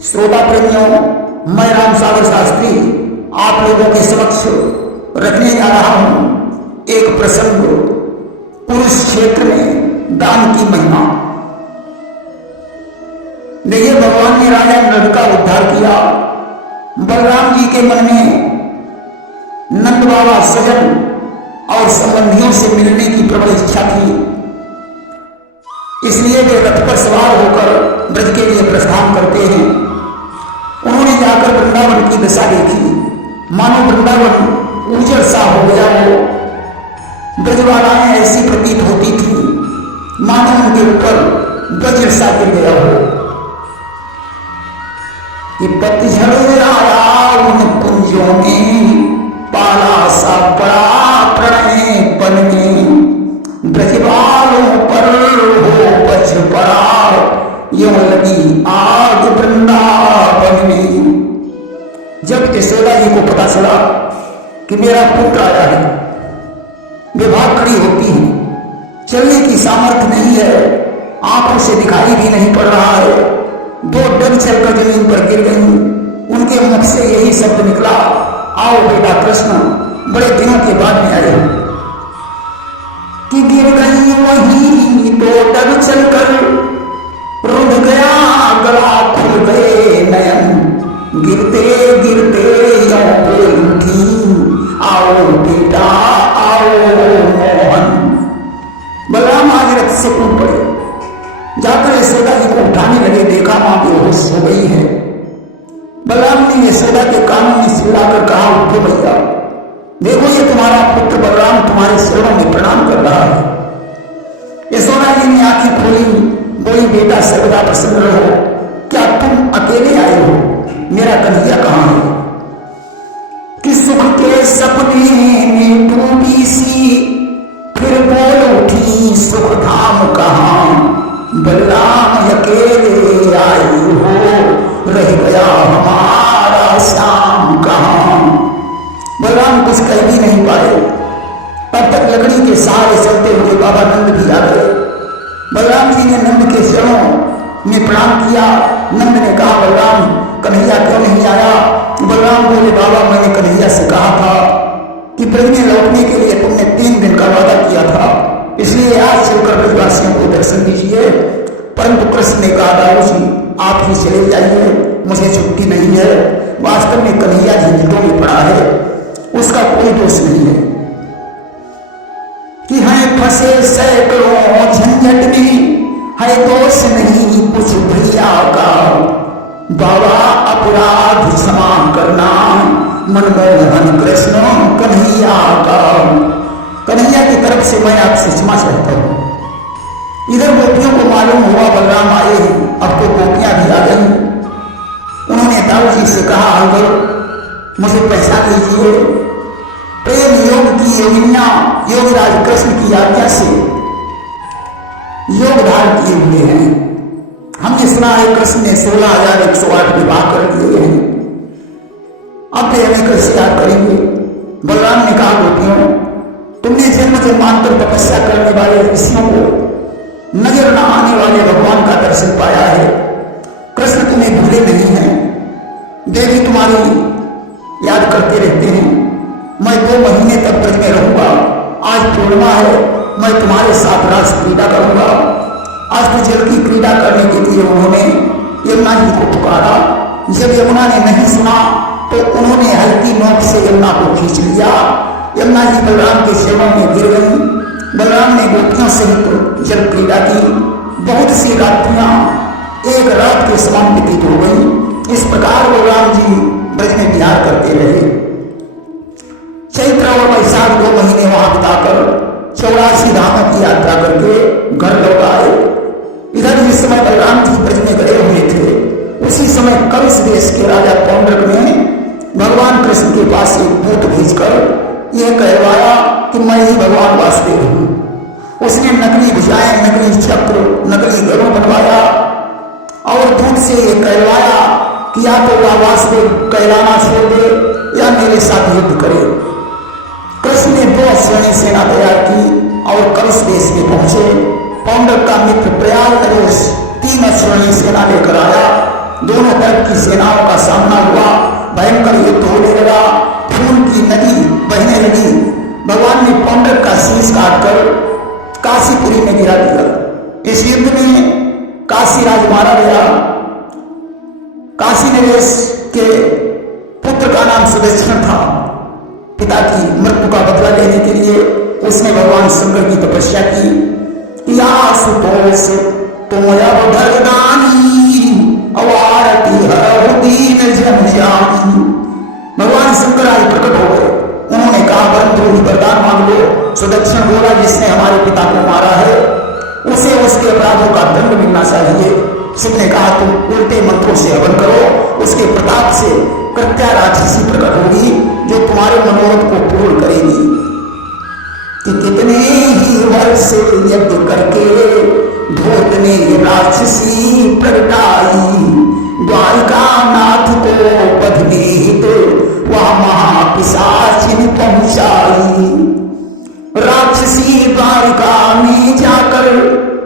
श्रोता प्रेमियों, मैं राम सागर शास्त्री आप लोगों के समक्ष रखने जा रहा हूं एक प्रसंग, पुरुष क्षेत्र में दान की महिमा। देखिए, भगवान ने राजा नंद का उद्धार किया। बलराम जी के मन में नंद बाबा सजन और संबंधियों से मिलने की प्रबल इच्छा थी, इसलिए वे रथ पर सवार होकर ब्रज के लिए प्रस्थान करते हैं। उन्होंने जाकर वृंदावन की दशा देखी, मानो वृंदावन उजड़ सा हो गया हो। ब्रजवालाएं ऐसी प्रतीत होती थी मानो उनके ऊपर वज्र सा गिर गया हो। कि पतझड़ आया उन कुंजों में, पाला सा पड़ा प्रणय पन में, ब्रजवालों पर हो वज्र पड़ा, यूं लगी आग वृंदावन में। जब यशोदा जी को पता चला कि मेरा पुत्र आया है, विभाग खड़ी होती है, चलने की सामर्थ्य नहीं है, आंखों से दिखाई भी नहीं पड़ रहा है, दो डग चलकर जमीन पर गिर गई। उनके मुख से यही शब्द निकला, आओ बेटा कृष्ण, बड़े दिनों के बाद में आए। कि गिर गई वहीं दो डग चलकर, रुंध गया गला, खुल गए नयन, गिरते गिरते यों बोल उठी, आओ बेटा आओ मोहन। बलराम आज रथ से कूद पड़े, जाकर यशोदा जी को उठाने लगे, देखा मां बेहोश हो गई है। बलराम ने यशोदा के कानों में चिल्लाकर कहा, उठो भैया, देखो ये तुम्हारा पुत्र बलराम तुम्हारे चरणों में प्रणाम कर रहा है। यशोदा जी ने आंखें खोली, बोली, बेटा सर्वदा प्रसन्न रहो, क्या तुम अकेले आए हो? मेरा कन्हैया कहाँ है? कि सुख के सपने में डूबी सी, फिर बोल उठी सुख धाम कहाँ, बलराम अकेले आए हो, रह गया हमारा श्याम कहाँ। बलराम कुछ कह भी नहीं पाए, तब तक लकड़ी के सहारे चलते हुए बाबा नंद भी आ गए। बलराम जी ने नंद के चरणों में प्रणाम किया। नंद ने कहा, बलराम कन्हैया क्यों नहीं आया? बलराम बोले, बाबा मैंने कन्हैया से कहा था कि ब्रज में लौटने के लिए तुमने 3 दिन का वादा किया था, इसलिए आज चलकर ब्रजवासियों को दर्शन दीजिए। परंतु कृष्ण ने कहा, दाऊ जी आप ही चले जाइए, मुझे छुट्टी नहीं है। वास्तव में कन्हैया झंझटों में पड़ा है, उसका कोई दोष नहीं है। कि हैं फंसे सैकड़ों झंझट में, है दोष नहीं कुछ भैया का, बाबा अपराध क्षमा करना, मनमोहन कृष्ण कन्हैया का। कन्हैया की तरफ से मैं आपसे क्षमा चाहता हूं। इधर गोपियों को मालूम हुआ बलराम आए हैं, अब तो गोपियां भी आ गई। उन्होंने दाऊ जी से कहा, अंकल मुझे पहचान लीजिए, प्रेम योग की योगिनियां योगराज कृष्ण की आज्ञा से योग धारण किए हुए हैं। हमने सुना है कृष्ण ने 16,108 विवाह कर दिए हैं, अब वे हमें कैसे याद करेंगे? बलराम ने कहा, गोपियों तुमने जन्म जन्मांतर तपस्या करने वाले ऋषियों को, नजर न आने वाले भगवान का दर्शन पाया है। कृष्ण तुम्हें भूले नहीं हैं, देवी तुम्हारी याद करते रहते हैं। मैं 2 महीने तक ब्रज में रहूंगा, आज पूर्णिमा है, मैं तुम्हारे साथ रास क्रीड़ा करूंगा। अष्ट जल की क्रीड़ा करने के लिए उन्होंने यमुना जी को पुकारा। जब यमुना ने नहीं सुना तो उन्होंने हल्की नोक से यमुना को खींच लिया। यमुना जी बलराम के चरणों में गिर गई। बलराम ने गोपियों सहित जल क्रीड़ा की। बहुत सी रात्रियां एक रात के समान व्यतीत हो गई। इस प्रकार बलराम जी ब्रज में विहार करते रहे। चैत्र और वैशाख 2 महीने वहां बिताकर 84 धामों की यात्रा करके घर लौट आए। इधर जिस समय बलराम जी ब्रज में गए हुए थे, उसी समय कंस देश के राजा पौंड्रक ने भगवान कृष्ण के पास एक दूत भेजकर यह कहवाया कि मैं ही भगवान वासुदेव हूं। उसने नकली भुजाएं, नकली चक्र, नकली गरुड़ बनवाया और दूत से यह कहवाया कि या तो वह वासुदेव कहलाना छोड़ दे या मेरे साथ युद्ध करे। कृष्ण ने 2 अश्विनी सेना तैयार की और कंस देश में पहुंचे। पौंड्रक का मित्र प्रयाग नरेश 3 अश्विनी सेना लेकर आया दोनों तरफ की सेनाओं का सामना हुआ, भयंकर युद्ध होने लगा, खून की नदी बहने लगी। भगवान ने पौंडर का शीश काटकर काशीपुरी में गिरा दिया। इस युद्ध में काशी राज मारा गया। काशी नरेश के पुत्र का नाम सुदर्शन था। पिता की मृत्यु का बदला लेने के लिए उसने भगवान शंकर की तपस्या की। या सुतोष तुम अब धरदानी अवारती हर दीन जन जानी। भगवान शंकर आज प्रकट हो गए। उन्होंने कहा बंधु वरदान मांग लो। सुदर्शन बोला जिसने हमारे पिता को मारा है उसे उसके अपराधों का दंड मिलना चाहिए। शिव ने कहा तुम उल्टे मंत्रों से हवन करो, उसके प्रताप से कृत्या राक्षसी प्रकट होगी जो तुम्हारे मनोरथ को पूर्ण करेगी। कि कितने ही वर्ष यज्ञ करके धूत ने राक्षसी प्रगटाई, द्वारिका नाथ को पद निहित वह महापिशाचिन पहुंचाई। राक्षसी द्वारिका में जाकर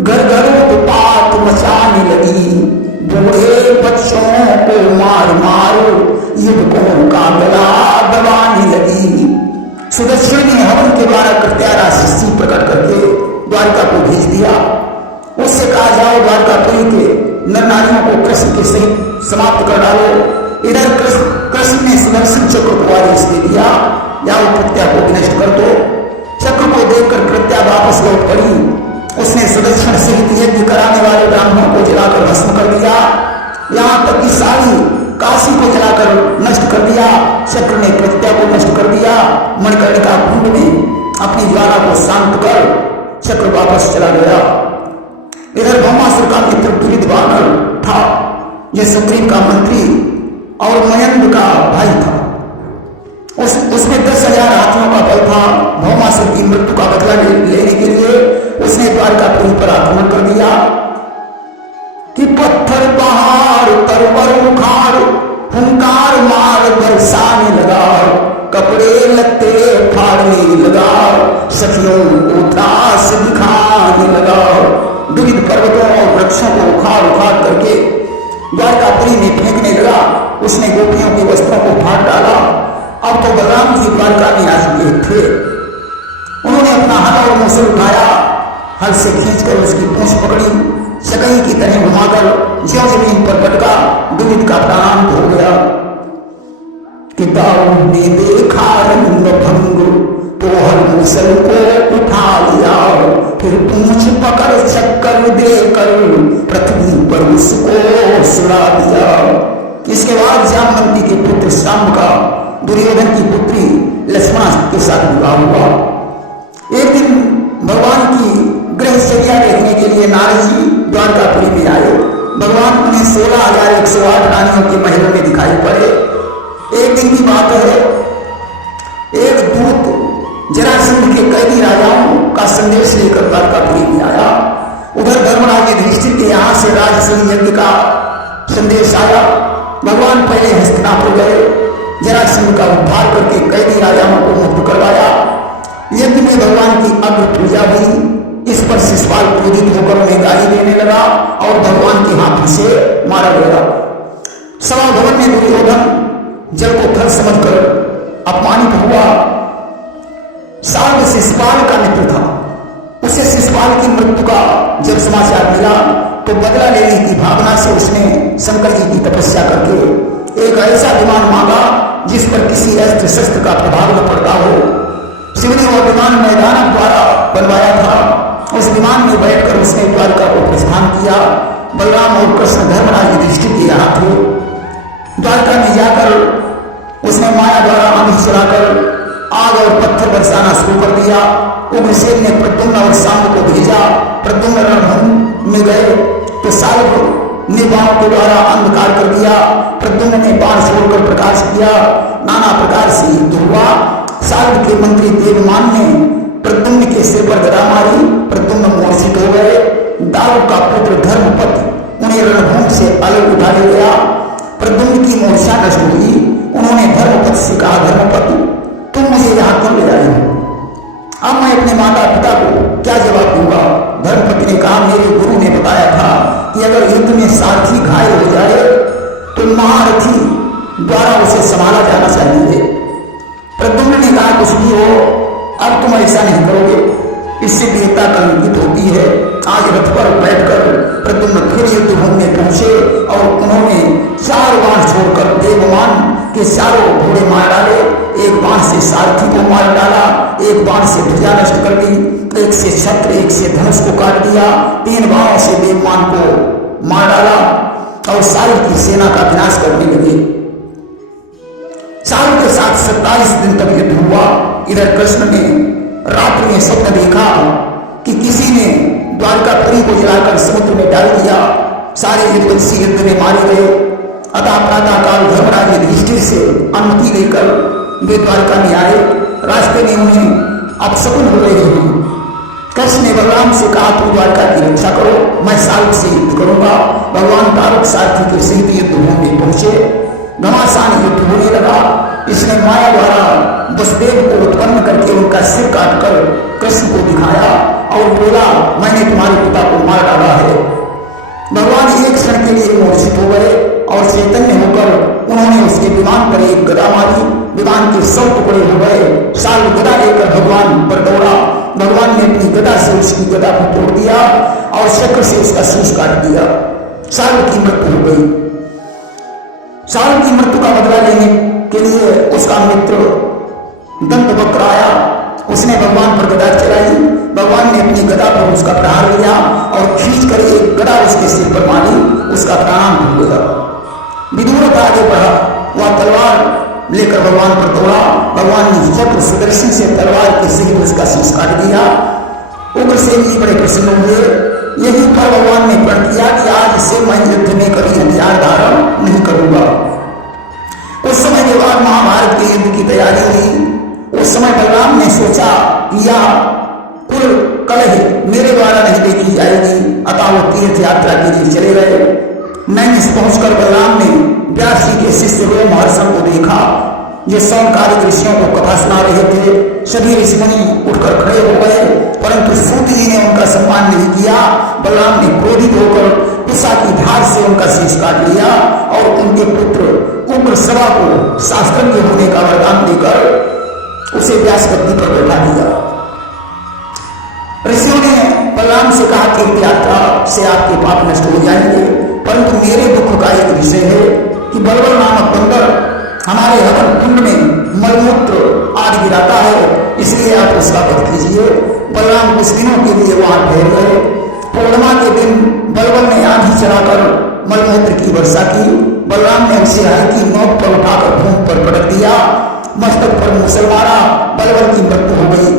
घर घर उत्पात मचाने लगी, बूढ़े बच्चों को मार मार युवकों का गला दबाने लगी। सुदर्शन ने हवन के द्वारा कृत्या राक्षसी प्रकट करके द्वारिका को भेज दिया। उससे कहा जाओ द्वारकापुरी के नर नारियों को कृष्ण के सहित समाप्त कर डालो। इधर कृष्ण ने सुदर्शन चक्र को आदेश दे दिया, जाओ कृत्या को विनष्ट कर दो। चक्र को देखकर कृत्या वापस लौट पड़ी। उसने सुदर्शन सहित यज्ञ कराने वाले ब्राह्मणों को जलाकर भस्म कर दिया, यहाँ तक कि सारी काशी को जलाकर नष्ट कर दिया। चक्र ने कृत्या को नष्ट कर दिया। मणिकर्णिका कुंड में अपनी ज्वाला को शांत कर चक्र वापस चला गया। इधर भौमासुर का मित्र गिरिधवानर था, जो सुग्रीव का मंत्री और मयंक का भाई था। उसमें 10,000 हाथियों का बल था। भौमासुर की मृत्यु का बदला लेने के लिए उसने द्वारकापुरी पर आक्रमण कर दिया कि पत्थर पहाड़ तरवर उखाड़ हुंकार मार बरसाने लगा, कपड़े लत्ते फाड़ने लगा, सखियों को त्रास दिखाने लगा। विविध पर्वतों और वृक्षों को उखाड़ उखाड़ करके द्वारकापुरी में फेंकने लगा। उसने गोपियों के वस्त्रों को फाड़ डाला। अब तो बलराम जी द्वारका में आ चुके थे। उन्होंने अपना हल और मूसल उठाया, हल से खींचकर उसकी पूंछ पकड़ी, सकई की तरह घुमाकर ज्यों जमीन पर पटका, दुलित का प्राणांत हो गया। कि दाऊद ने देखा रंग भंग तो हर मूसल को उठा लिया, फिर पूंछ पकड़ चक्कर देकर पृथ्वी पर उसको सुला दिया। इसके बाद जामवंती के पुत्र शाम का दुर्योधन की पुत्री लक्ष्मण के साथ विवाह हुआ। एक दिन भगवान की गृहचर्या देखने के लिए नारद जी द्वारकापुरी में आए। भगवान उन्हें 16,108 रानियों के महलों में दिखाई पड़े। एक दिन की बात है, एक दूत जरासंध के कैदी राजाओं का संदेश लेकर द्वारकापुरी में आया। उधर धर्मराज युधिष्ठिर के यहाँ से राजसूय यज्ञ का संदेश आया। भगवान पहले हस्तिनापुर गए, जरासंध का उद्धार करके कैदी राजाओं को मुक्त करवाया। यज्ञ में भगवान की अग्र पूजा हुई। इस पर शिशुपाल क्रोधित होकर उन्हें गाली देने लगा और भगवान के हाथ से मारा गया। सभा भवन में दुर्योधन जल को थल समझकर अपमानित हुआ। सार्ग शिशुपाल का मित्र था। उसे शिशुपाल की मृत्यु का जब समाचार मिला तो बदला लेने की भावना से उसने शंकर जी की तपस्या करके एक ऐसा विमान मांगा जिस पर किसी अस्त्र शस्त्र का प्रभाव न पड़ता हो। शिव ने वह विमान मैदानक द्वारा बनवाया था। उस विमान में बैठकर उसने द्वारका को प्रस्थान किया। बलराम और कृष्ण धर्मराज युधिष्ठिर के यहाँ थे। द्वारका में जाकर उसने माया द्वारा आंधी चलाकर आग और पत्थर बरसाना शुरू कर दिया। उग्रसेन ने प्रद्युम्न और शाम को भेजा। प्रद्युम्न रणभूमि में गए तो साल्व ने बाणों के द्वारा अंधकार कर दिया। प्रद्युम्न ने बाण छोड़कर प्रकाश किया। नाना प्रकार से युद्ध हुआ। साल्व के मंत्री देवमान ने प्रद्युम्न के सिर पर गदा मारी। प्रद्युम्न मूर्छित हो गए। दाऊ का पुत्र धर्मपत उन्हें रणभूमि से अलग उठा ले गया। प्रद्युम्न की मूर्छा नष्ट हुई। उन्होंने धर्मपत से कहा, धर्मपत तुम मुझे यहाँ क्यों ले आए हो? अब मैं अपने माता पिता को क्या जवाब दूंगा? धर्मपति ने कहा, मेरे गुरु ने बताया था कि अगर युद्ध में सारथी घायल हो जाए महारथी द्वारा उसे संभाला जाना चाहिए। प्रद्युम्न ने कहा कुछ भी हो, अब तुम ऐसा नहीं करोगे, इससे वीरता कलंकित होती है। आज रथ पर बैठकर प्रद्युम्न फिर युद्ध भूमि में पहुंचे और उन्होंने 4 बाण छोड़कर देवमान के चारों घोड़े मार डाले। एक बाण से सारथी को मार डाला, एक बाण से ध्वजा नष्ट कर दी, एक से छत्र, एक से धनुष को काट दिया, 3 बाणों से देवमान को मार डाला और सारी की सेना का विनाश करने लगे। साल के साथ 27 दिन तक युद्ध हुआ। इधर कृष्ण ने रात्रि में स्वप्न देखा कि किसी ने द्वारकापुरी को जलाकर समुद्र में डाल दिया। सारे युद्धवंशी युद्ध में मारे गए। अतः प्रातः काल धर्मराज युधिष्ठिर से अनुमति लेकर वे द्वारका में आए। रास्ते में उन्हें अपशकुन हो रहे हैं। कृष्ण ने बलराम से कहा, तू द्वारका की रक्षा करो, मैं साल से युद्ध करूंगा। भगवान तारक सारथी के सहित युद्ध भूमि में पहुंचे। घमासान युद्ध होने लगा। इसने माया द्वारा वसुदेव को उत्पन्न करके उनका सिर काटकर कृष्ण को दिखाया और बोला, मैंने तुम्हारे पिता को मार डाला है। भगवान एक क्षण के लिए मूर्छित हो गए और चैतन्य होकर उन्होंने उसके विमान पर एक गदा मारी। विमान के 100 टुकड़े हो गए। साल गदा लेकर भगवान पर दौड़ा। भगवान ने अपनी गदा से उसकी गदा को तोड़ दिया और चक्र से उसका शीश काट दिया। साल की मृत्यु हो गई। साल की मृत्यु का बदला लेने के लिए उसका मित्र दंतवक्र आया। उसने भगवान पर गदा चलाई। भगवान ने अपनी गदा पर उसका प्रहार लिया और खींचकर एक गदा उसके सिर पर मारी। उसका प्राण हो गया। विदुर आगे बढ़ा, वह तलवार लेकर भगवान पर दौड़ा। भगवान ने चक्र सुदर्शन से तलवार के सहित उसका शीश काट दिया। उग्रसेन जी बड़े प्रसन्न हुए। यही पर भगवान ने प्रण किया कि आज से मैं युद्ध में कभी हथियार धारण नहीं करूंगा। उस समय के बाद महाभारत के युद्ध की तैयारी हुई। उस समय बलराम ने सोचा यह कुल कलह मेरे द्वारा नहीं देखी जाएगी। अतः वो तीर्थ यात्रा के लिए चले गए। नैमिष पहुंचकर बलराम ने व्यास जी के शिष्य रोमहर्षण को देखा। ये सौनकालिक ऋषियों को कथा सुना रहे थे। सभी ऋषिमुनि उठकर खड़े हो गए, परंतु सूत जी ने उनका सम्मान नहीं किया। बलराम ने क्रोधित होकर कुशा की धार से उनका शीश काट लिया और उनके पुत्र उग्र सभा को शास्त्रज्ञ होने का वरदान देकर उसे व्यास गद्दी पर बैठा दिया। ऋषियों ने बलराम से कहा कि यात्रा से आपके पाप नष्ट हो जाएंगे, परंतु मेरे दुख का एक विषय है कि बलबल नामक बंदर हमारे हवन कुंड में मलमूत्र आदि गिराता है, इसलिए आप उसका वध कीजिए। बलराम कुछ दिनों के लिए वहां ठहर गए। पूर्णिमा के दिन बलबल ने आंधी चढ़ाकर मलमूत्र की वर्षा की। बलराम ने उसे हाय की नोक पर उठाकर भूमि पर पटक दिया। मस्तक पर मुसल मारा। बलबल की मृत्यु हो गई।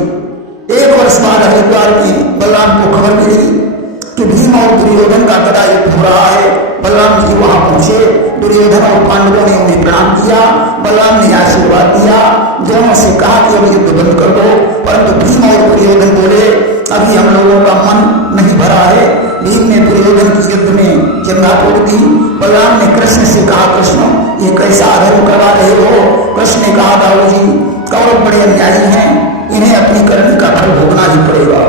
1 वर्ष बाद हरिद्वार में बलराम को खबर मिली कि भीम और दुर्योधन का गदा युद्ध हो रहा है। बलराम जी वहां पहुंचे। दुर्योधन और पांडवों ने उन्हें प्रणाम किया। बलराम ने आशीर्वाद दिया। दोनों से कहा कि अब युद्ध बंद कर दो, परंतु भीम और दुर्योधन बोले, अभी हम लोगों का मन नहीं भरा है। भीम ने दुर्योधन की युद्ध में जंगा तोड़ दी। बलराम ने कृष्ण से कहा, कृष्ण ये कैसा अधर्म करवा रहे हो? कृष्ण ने कहा, दाऊजी कौरव बड़े अन्यायी हैं, इन्हें अपनी करनी का फल भोगना ही पड़ेगा।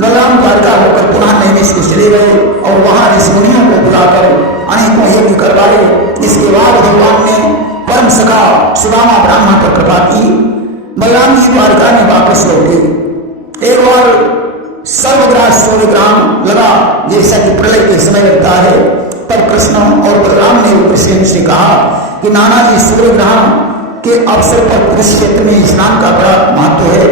बलराम द्वारका होकर पुनः नैमिष को चले गए और वहां ऋषिमुनियों को बुलाकर अनेकों यज्ञ करवाए। इसके बाद भगवान ने परम सखा सुदामा ब्राह्मण पर कृपा की। बलराम जी द्वारका में वापस लौटे। एक बार सर्वग्रास सूर्यग्रहण लगा, जैसा कि प्रलय के समय लगता है। तब कृष्ण और बलराम ने उग्रसेन से कहा कि नाना जी, सूर्यग्रहण के अवसर पर कुरुक्षेत्र क्षेत्र में स्नान का बड़ा महत्व है।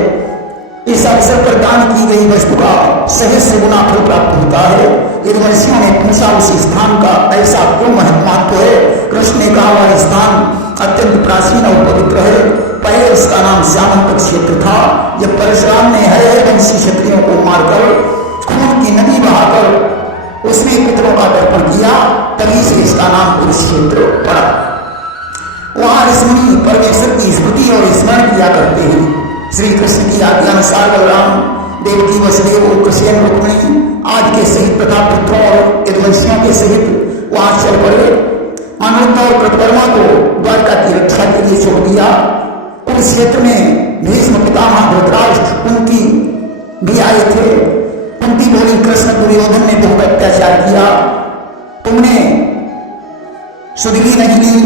इस अवसर पर दान की गई वस्तु का सहस्र गुना फल प्राप्त होता है। युधिष्ठिर ने पूछा, उस स्थान का ऐसा क्यों महत्व है? कृष्ण ने कहा, वह स्थान अत्यंत प्राचीन और पवित्र है। पहले इसका नाम श्यामंत क्षेत्र था। जब परशुराम ने हयवंशी क्षत्रियों को मारकर खून की नदी बहाकर उसमें पितरों का तर्पण किया, तभी से इसका नाम कुरुक्षेत्र पड़ा। वहां ऋषिमुनि परमेश्वर की स्तुति और स्मरण किया करते हैं। श्री कृष्ण की आज्ञानुसार बलराम, देवकी, वसुदेव, उग्रसेन, रुक्मिणी आदि के सहित तथा पुत्रों और यदुवंशियों के सहित वहां चल पड़े। अनिरुद्ध और कृतवर्मा को द्वारका की रक्षा के लिए छोड़ दिया। उस क्षेत्र में भीष्म पितामह, धृतराष्ट्र, कुंती भी आए थे। कुंती बोली, कृष्ण दुर्योधन ने बहुत अत्याचार किया। तुमने सुधगी नहीं ली।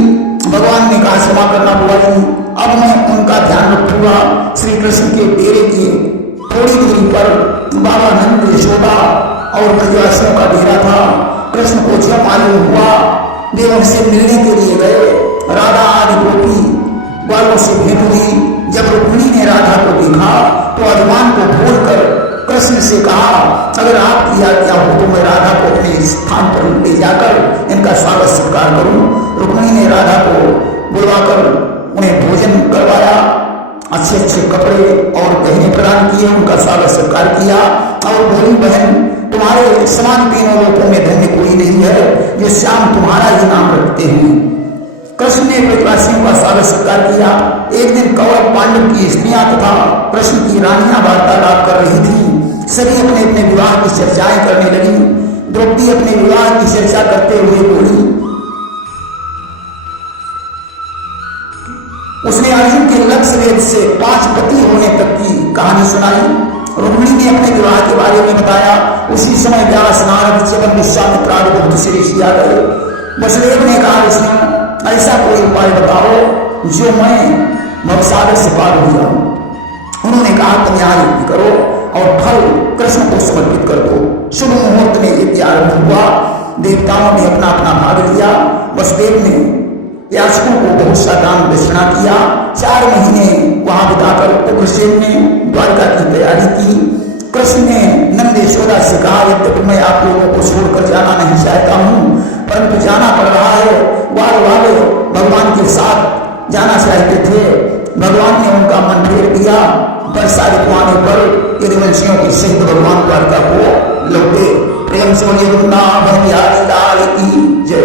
भगवान ने कहा क्षमा करना बुआई, अब मैं उनका ध्यान रखूंगा। श्री कृष्ण के डेरे की थोड़ी दूरी पर बाबा नंद, यशोदा और ब्रजवासियों का डेरा था। कृष्ण को जब मालूम हुआ वे उनसे मिलने के लिए गए। राधा आदि गोपी वालों से भेंट हुई। जब रुक्मिणी ने राधा को देखा तो अभिमान को भूलकर कृष्ण से कहा, अगर आपकी आज्ञा हो तो मैं राधा को अपने स्थान पर ले जाकर इनका स्वागत सत्कार करूं। रुक्मिणी ने राधा को बुलवाकर उन्हें भोजन करवाया, अच्छे अच्छे कपड़े और गहने प्रदान किए, उनका स्वागत सत्कार किया और बोली, बहन तुम्हारे समान तीनों लोगों में धन्य कोई नहीं है जो श्याम तुम्हारा ही नाम रखते हैं। कृष्ण ने ब्रजवासियों का स्वागत सत्कार किया। एक दिन कौरव पांडव की स्त्रियां तथा कृष्ण की रानियां वार्तालाप कर रही थी। सभी अपने अपने विवाह की चर्चाएं करने लगी। द्रौपदी अपने विवाह की चर्चा करते हुए बोली, उसने अर्जुन के लक्ष्य वेद से 5 पति होने तक की कहानी सुनाई। रुक्मिणी ने अपने विवाह के बारे में बताया। उसी समय व्यास, नारद, च्यवन, विश्वामित्र आदि बहुत से ऋषि आ गए। वसुदेव ने कहा, विष्णु ऐसा कोई उपाय बताओ जो मैं भवसागर से पार हो जाऊं। उन्होंने कहा, तुम यहाँ युक्ति करो और फल कृष्ण को समर्पित कर दो। शुभ मुहूर्त में यज्ञ आरंभ हुआ। देवताओं ने अपना अपना भाग लिया। वसुदेव ने याचकों को बहुत सा दान दक्षिणा किया। 4 महीने वहां बिताकर उग्रसेन ने द्वारका की तैयारी की। कृष्ण ने नंद, यशोदा से कहा, यद्यपि मैं आप लोगों को छोड़कर जाना नहीं चाहता हूँ, परंतु जाना पड़ रहा है। वाले भगवान के साथ जाना चाहते थे। भगवान ने उनका मन फेर दिया। वर्षा ऋतु आने पर यदुवंशियों के सहित भगवान द्वारका को लौटे। प्रेम से बोलिए वृंदावन बिहारी लाल की जय।